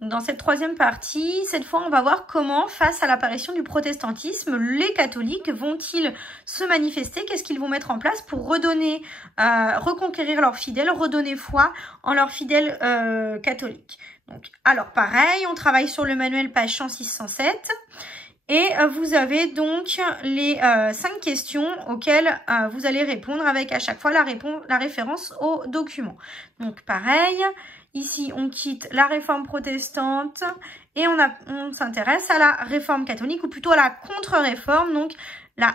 Dans cette troisième partie, cette fois, on va voir comment, face à l'apparition du protestantisme, les catholiques vont-ils se manifester, qu'est-ce qu'ils vont mettre en place pour redonner, reconquérir leurs fidèles, redonner foi en leurs fidèles catholiques. Donc, alors pareil, on travaille sur le manuel page 106-107 et vous avez donc les 5 questions auxquelles vous allez répondre avec à chaque fois la référence au document. Donc pareil. Ici, on quitte la réforme protestante et on s'intéresse à la réforme catholique ou plutôt à la contre-réforme, donc la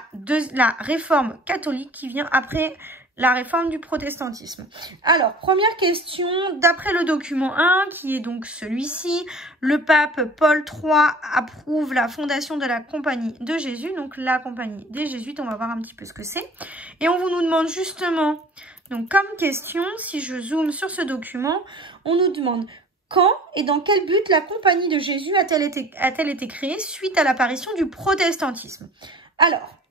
réforme catholique qui vient après la réforme du protestantisme. Alors, première question, d'après le document 1, qui est donc celui-ci, le pape Paul III approuve la fondation de la Compagnie de Jésus, donc la Compagnie des Jésuites, on va voir un petit peu ce que c'est. Et on nous demande justement... Donc, comme question, si je zoome sur ce document, on nous demande quand et dans quel but la Compagnie de Jésus a-t-elle été créée suite à l'apparition du protestantisme? Alors,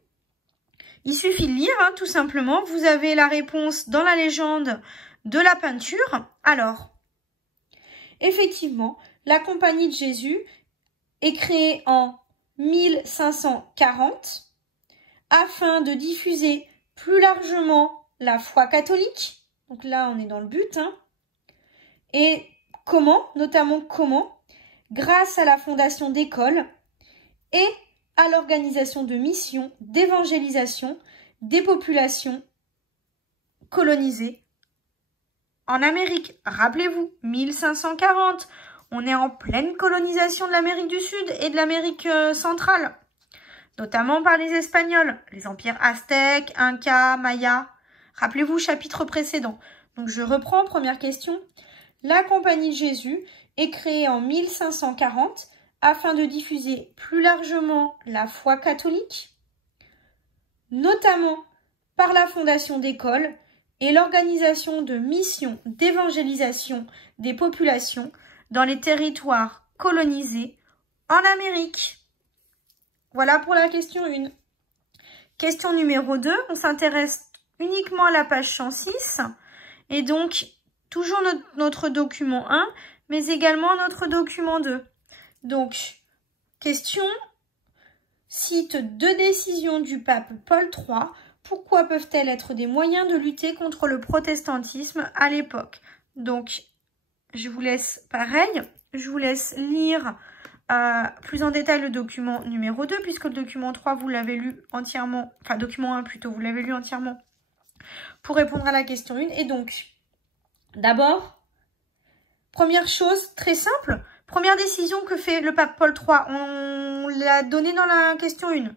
il suffit de lire, hein, tout simplement. Vous avez la réponse dans la légende de la peinture. Alors, effectivement, la Compagnie de Jésus est créée en 1540 afin de diffuser plus largement la foi catholique, donc là on est dans le but, hein. Et comment, notamment comment, grâce à la fondation d'écoles et à l'organisation de missions d'évangélisation des populations colonisées en Amérique. Rappelez-vous, 1540, on est en pleine colonisation de l'Amérique du Sud et de l'Amérique centrale, notamment par les Espagnols, les empires aztèques, Incas, Mayas. Rappelez-vous, chapitre précédent. Donc, je reprends, première question. La Compagnie de Jésus est créée en 1540 afin de diffuser plus largement la foi catholique, notamment par la fondation d'écoles et l'organisation de missions d'évangélisation des populations dans les territoires colonisés en Amérique. Voilà pour la question 1. Question numéro 2, on s'intéresse uniquement à la page 106 et donc toujours notre document 1 mais également notre document 2. Donc, question, cite 2 décisions du pape Paul III. Pourquoi peuvent-elles être des moyens de lutter contre le protestantisme à l'époque? Donc, je vous laisse pareil, je vous laisse lire plus en détail le document numéro 2 puisque le document 3 vous l'avez lu entièrement, enfin document 1 plutôt, vous l'avez lu entièrement pour répondre à la question 1. Et donc, d'abord, première chose très simple, première décision que fait le pape Paul III, on l'a donné dans la question 1.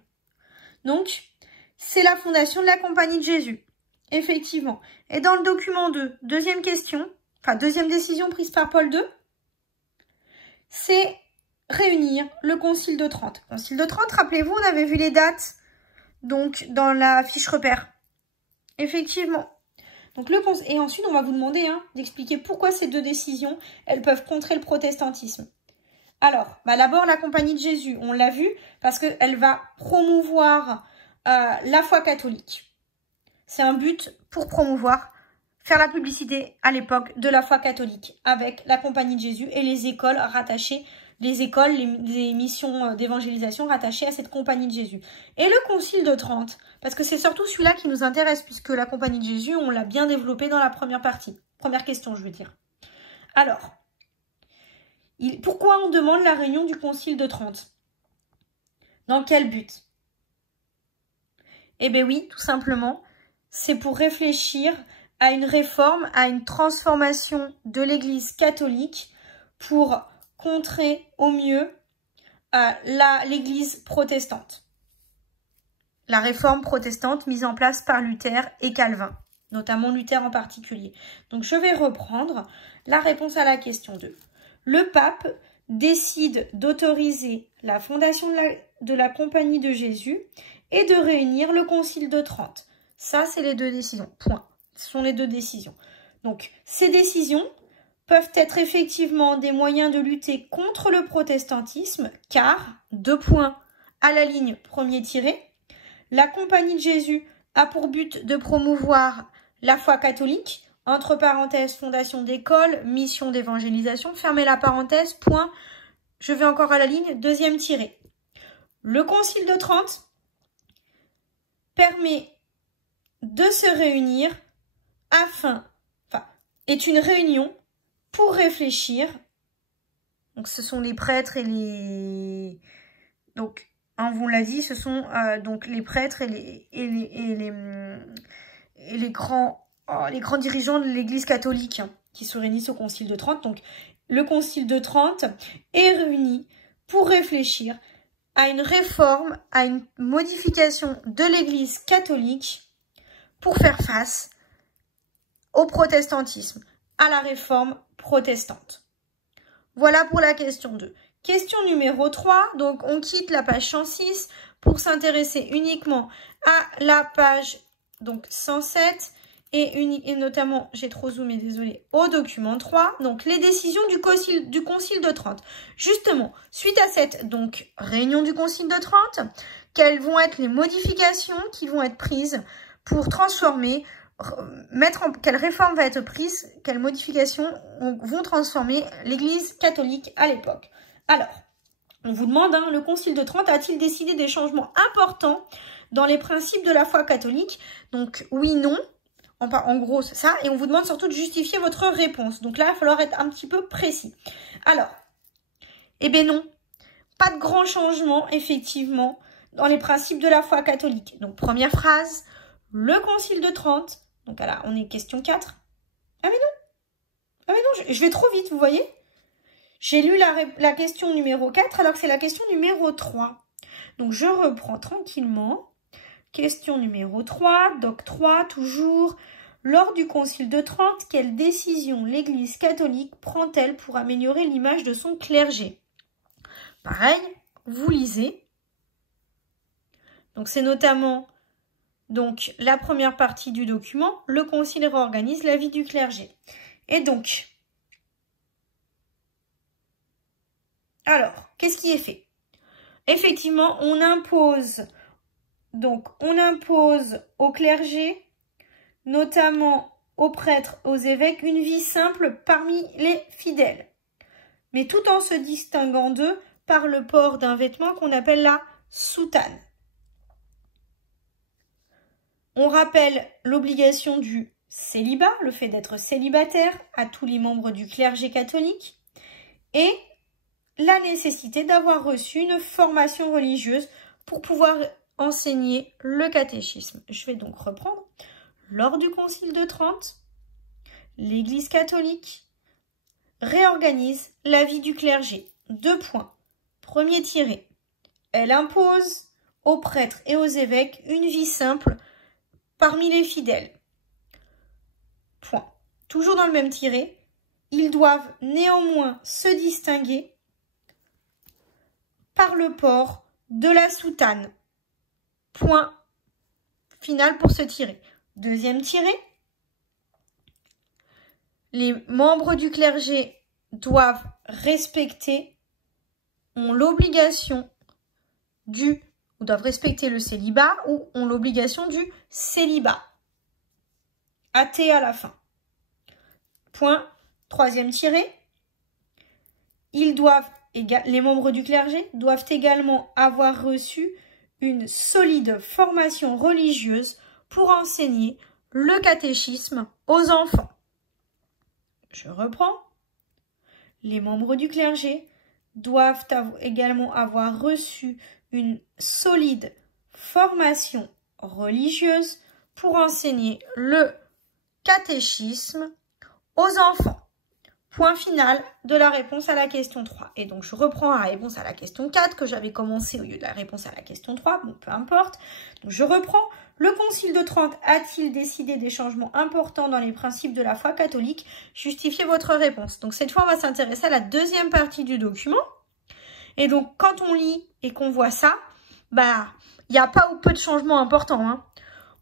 Donc, c'est la fondation de la Compagnie de Jésus, effectivement. Et dans le document 2, deuxième question, enfin deuxième décision prise par Paul II, c'est réunir le Concile de Trente. Concile de Trente, rappelez-vous, on avait vu les dates donc dans la fiche repère. Effectivement. Donc et ensuite, on va vous demander d'expliquer pourquoi ces 2 décisions, elles peuvent contrer le protestantisme. Alors, d'abord, la Compagnie de Jésus, on l'a vu, parce qu'elle va promouvoir la foi catholique. C'est un but pour promouvoir, faire la publicité à l'époque de la foi catholique avec la Compagnie de Jésus et les écoles rattachées, les missions d'évangélisation rattachées à cette Compagnie de Jésus. Et le Concile de Trente, parce que c'est surtout celui-là qui nous intéresse, puisque la Compagnie de Jésus, on l'a bien développé dans la première partie. Première question, je veux dire. Alors, pourquoi on demande la réunion du Concile de Trente? Dans quel but? Eh bien oui, tout simplement, c'est pour réfléchir à une réforme, à une transformation de l'Église catholique pour contrer au mieux l'Église protestante. La réforme protestante mise en place par Luther et Calvin, notamment Luther en particulier. Donc je vais reprendre la réponse à la question 2. Le pape décide d'autoriser la fondation de la Compagnie de Jésus et de réunir le Concile de Trente. Ça, c'est les 2 décisions. Point. Ce sont les 2 décisions. Donc, ces décisions peuvent être effectivement des moyens de lutter contre le protestantisme, car, 2 points à la ligne premier tiré, la Compagnie de Jésus a pour but de promouvoir la foi catholique entre parenthèses, fondation d'école, mission d'évangélisation, fermez la parenthèse, point. Je vais encore à la ligne, deuxième tiré. Le Concile de Trente permet de se réunir est une réunion pour réfléchir. Donc, ce sont les prêtres et les... Donc, on vous l'a dit, ce sont donc les prêtres et les grands dirigeants de l'Église catholique qui se réunissent au Concile de Trente. Donc, le Concile de Trente est réuni pour réfléchir à une réforme, à une modification de l'Église catholique pour faire face au protestantisme, à la réforme protestante. Voilà pour la question 2. Question numéro 3, donc on quitte la page 106 pour s'intéresser uniquement à la page donc 107 et notamment, j'ai trop zoomé, désolé, au document 3, donc les décisions du Concile de Trente. Justement, suite à cette donc réunion du Concile de Trente, quelles vont être les modifications qui vont être prises pour transformer, quelle réforme va être prise, quelles modifications vont transformer l'Église catholique à l'époque. Alors, on vous demande, le Concile de Trente a-t-il décidé des changements importants dans les principes de la foi catholique? Donc, oui, non. En gros, c'est ça. Et on vous demande surtout de justifier votre réponse. Donc là, il va falloir être un petit peu précis. Alors, eh bien non. Pas de grand changement, effectivement, dans les principes de la foi catholique. Donc, première phrase, le Concile de Trente. Donc là, on est question 4. Ah mais non. Ah mais non, je vais trop vite, vous voyez? J'ai lu la question numéro 4 alors que c'est la question numéro 3. Donc, je reprends tranquillement. Question numéro 3, doc 3, toujours. Lors du Concile de Trente, quelle décision l'Église catholique prend-elle pour améliorer l'image de son clergé? Pareil, vous lisez. Donc, c'est notamment donc, la première partie du document. Le Concile réorganise la vie du clergé. Et donc, alors, qu'est-ce qui est fait? Effectivement, on impose au clergé, notamment aux prêtres, aux évêques, une vie simple parmi les fidèles, mais tout en se distinguant d'eux par le port d'un vêtement qu'on appelle la soutane. On rappelle l'obligation du célibat, le fait d'être célibataire à tous les membres du clergé catholique, et la nécessité d'avoir reçu une formation religieuse pour pouvoir enseigner le catéchisme. Je vais donc reprendre. Lors du Concile de Trente, l'Église catholique réorganise la vie du clergé. 2 points. Premier tiré. Elle impose aux prêtres et aux évêques une vie simple parmi les fidèles. Point. Toujours dans le même tiré. Ils doivent néanmoins se distinguer par le port de la soutane. Point final pour ce tiré. Deuxième tiré. Les membres du clergé doivent respecter, ont l'obligation ou doivent respecter le célibat ou ont l'obligation du célibat. Athée à la fin. Point. Troisième tiré. Les membres du clergé doivent également avoir reçu une solide formation religieuse pour enseigner le catéchisme aux enfants. Je reprends. Les membres du clergé doivent également avoir reçu une solide formation religieuse pour enseigner le catéchisme aux enfants. Point final de la réponse à la question 3. Et donc, je reprends la réponse à la question 4 que j'avais commencé au lieu de la réponse à la question 3. Bon, peu importe. Donc, je reprends. Le Concile de Trente a-t-il décidé des changements importants dans les principes de la foi catholique? Justifiez votre réponse. Donc, cette fois, on va s'intéresser à la deuxième partie du document. Et donc, quand on lit et qu'on voit ça, il n'y a pas ou peu de changements importants,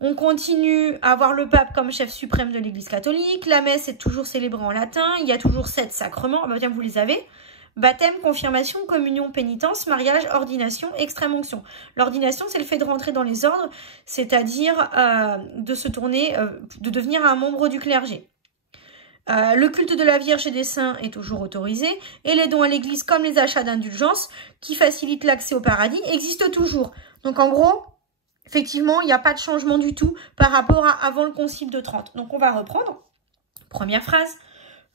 On continue à avoir le pape comme chef suprême de l'Église catholique. La messe est toujours célébrée en latin. Il y a toujours 7 sacrements. Tiens, vous les avez. Baptême, confirmation, communion, pénitence, mariage, ordination, extrême-onction. L'ordination, c'est le fait de rentrer dans les ordres, c'est-à-dire de se tourner, de devenir un membre du clergé. Le culte de la Vierge et des saints est toujours autorisé. Et les dons à l'église, comme les achats d'indulgence, qui facilitent l'accès au paradis, existent toujours. Donc en gros, effectivement, il n'y a pas de changement du tout par rapport à avant le Concile de Trente. Donc on va reprendre. Première phrase.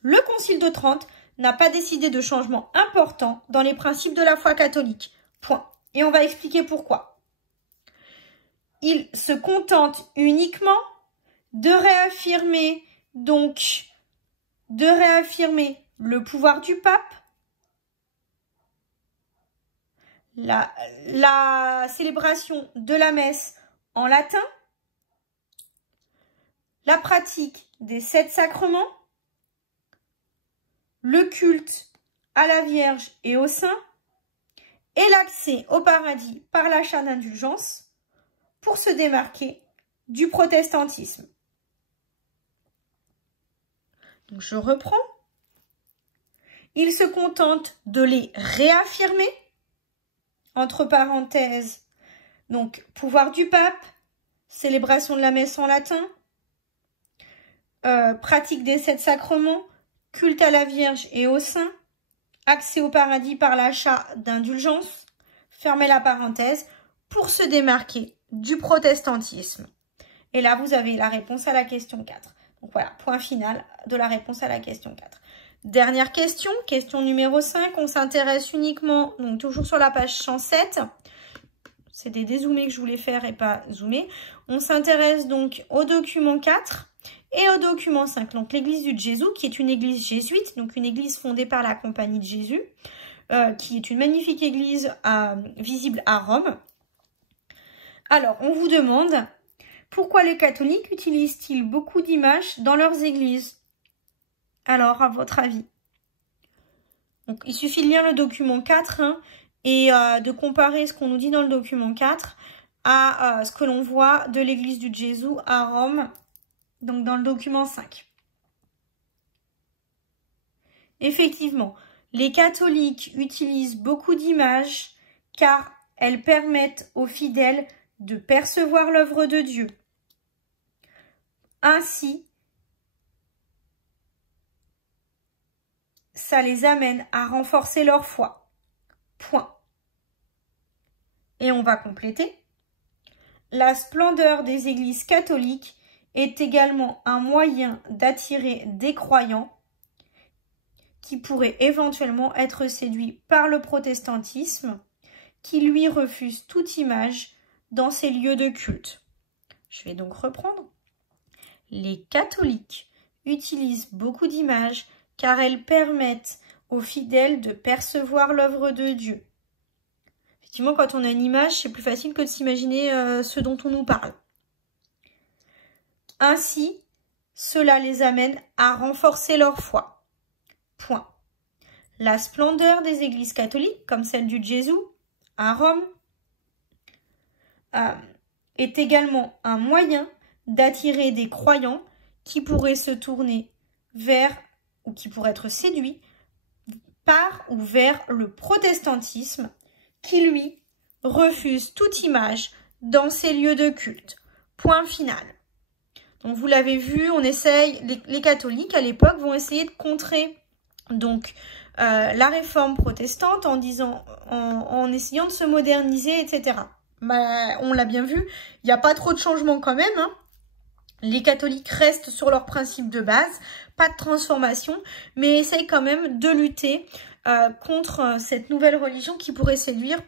Le Concile de Trente n'a pas décidé de changements importants dans les principes de la foi catholique. Point. Et on va expliquer pourquoi. Il se contente uniquement de réaffirmer le pouvoir du pape, la célébration de la messe en latin, la pratique des 7 sacrements, le culte à la Vierge et aux saints, et l'accès au paradis par l'achat d'indulgence pour se démarquer du protestantisme. Donc je reprends. Il se contente de les réaffirmer, entre parenthèses, donc pouvoir du pape, célébration de la messe en latin, pratique des 7 sacrements, culte à la Vierge et aux saints, accès au paradis par l'achat d'indulgence, fermez la parenthèse, pour se démarquer du protestantisme. Et là, vous avez la réponse à la question 4. Donc voilà, point final de la réponse à la question 4. Dernière question, question numéro 5. On s'intéresse uniquement, donc toujours sur la page 107. C'est des dézoomés que je voulais faire et pas zoomer. On s'intéresse donc au document 4 et au document 5. Donc l'église du Gesù, qui est une église jésuite, donc une église fondée par la Compagnie de Jésus, qui est une magnifique église visible à Rome. Alors, on vous demande, pourquoi les catholiques utilisent-ils beaucoup d'images dans leurs églises? Alors, à votre avis? Donc, il suffit de lire le document 4 et de comparer ce qu'on nous dit dans le document 4 à ce que l'on voit de l'église du Gesù à Rome, donc dans le document 5. Effectivement, les catholiques utilisent beaucoup d'images car elles permettent aux fidèles de percevoir l'œuvre de Dieu. Ainsi, ça les amène à renforcer leur foi. Point. Et on va compléter. La splendeur des églises catholiques est également un moyen d'attirer des croyants qui pourraient éventuellement être séduits par le protestantisme, qui lui refuse toute image dans ces lieux de culte. Je vais donc reprendre. Les catholiques utilisent beaucoup d'images car elles permettent aux fidèles de percevoir l'œuvre de Dieu. Effectivement, quand on a une image, c'est plus facile que de s'imaginer ce dont on nous parle. Ainsi, cela les amène à renforcer leur foi. Point. La splendeur des églises catholiques, comme celle du Gesù à Rome, est également un moyen d'attirer des croyants qui pourraient se tourner vers, ou qui pourraient être séduits par ou vers le protestantisme qui, lui, refuse toute image dans ces lieux de culte. Point final. Donc, vous l'avez vu, on essaye, les catholiques à l'époque vont essayer de contrer donc la réforme protestante en essayant de se moderniser, etc. On l'a bien vu, il n'y a pas trop de changements quand même. Les catholiques restent sur leurs principes de base, pas de transformation, mais essayent quand même de lutter contre cette nouvelle religion qui pourrait séduire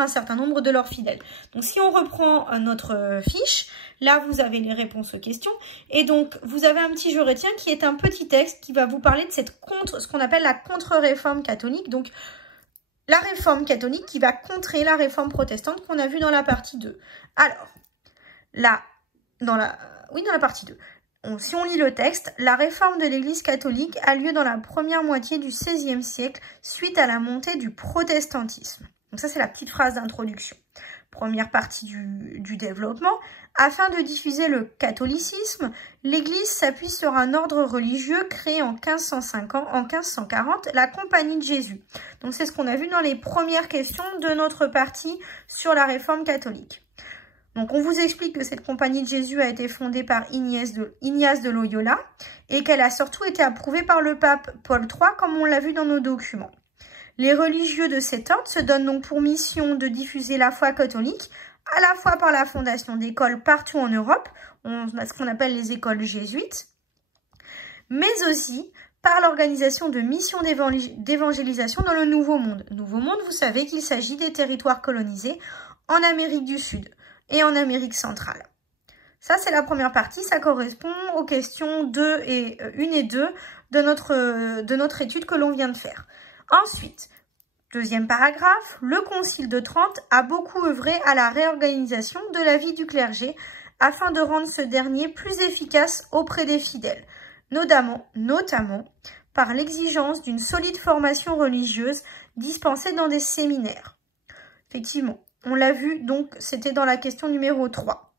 un certain nombre de leurs fidèles. Donc si on reprend notre fiche, là vous avez les réponses aux questions, et donc vous avez un petit je retiens qui est un petit texte qui va vous parler de ce qu'on appelle la contre-réforme catholique, donc la réforme catholique qui va contrer la réforme protestante qu'on a vue dans la partie 2. Alors, là, dans la partie 2. Si on lit le texte, la réforme de l'Église catholique a lieu dans la première moitié du XVIe siècle suite à la montée du protestantisme. Donc ça, c'est la petite phrase d'introduction. Première partie du développement. Afin de diffuser le catholicisme, l'Église s'appuie sur un ordre religieux créé en 1540, la Compagnie de Jésus. Donc c'est ce qu'on a vu dans les premières questions de notre partie sur la réforme catholique. Donc, on vous explique que cette compagnie de Jésus a été fondée par Ignace de Loyola et qu'elle a surtout été approuvée par le pape Paul III, comme on l'a vu dans nos documents. Les religieux de cet ordre se donnent donc pour mission de diffuser la foi catholique, à la fois par la fondation d'écoles partout en Europe, on a ce qu'on appelle les écoles jésuites, mais aussi par l'organisation de missions d'évangélisation dans le Nouveau Monde. Nouveau Monde, vous savez qu'il s'agit des territoires colonisés en Amérique du Sud et en Amérique centrale. Ça, c'est la première partie. Ça correspond aux questions 1 et 2 de notre étude que l'on vient de faire. Ensuite, deuxième paragraphe, le Concile de Trente a beaucoup œuvré à la réorganisation de la vie du clergé afin de rendre ce dernier plus efficace auprès des fidèles, notamment par l'exigence d'une solide formation religieuse dispensée dans des séminaires. Effectivement, on l'a vu, donc c'était dans la question numéro 3.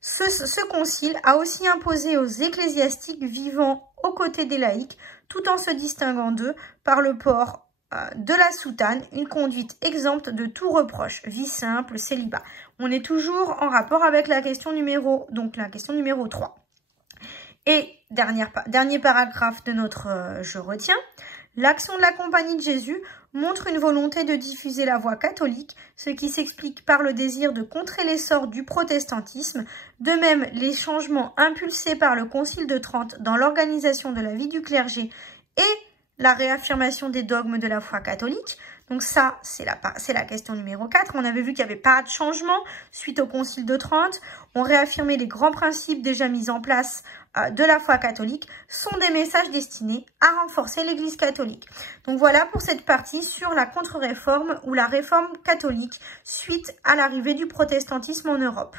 Ce concile a aussi imposé aux ecclésiastiques vivant aux côtés des laïcs, tout en se distinguant d'eux par le port de la soutane, une conduite exempte de tout reproche, vie simple, célibat. On est toujours en rapport avec la question numéro 3. Et dernier paragraphe de notre Je retiens, l'action de la Compagnie de Jésus montre une volonté de diffuser la voie catholique, ce qui s'explique par le désir de contrer l'essor du protestantisme. De même, les changements impulsés par le Concile de Trente dans l'organisation de la vie du clergé et la réaffirmation des dogmes de la foi catholique. Donc ça, c'est la question numéro 4. On avait vu qu'il n'y avait pas de changement suite au Concile de Trente. On réaffirmait les grands principes déjà mis en place de la foi catholique, sont des messages destinés à renforcer l'Église catholique. Donc voilà pour cette partie sur la contre-réforme ou la réforme catholique suite à l'arrivée du protestantisme en Europe.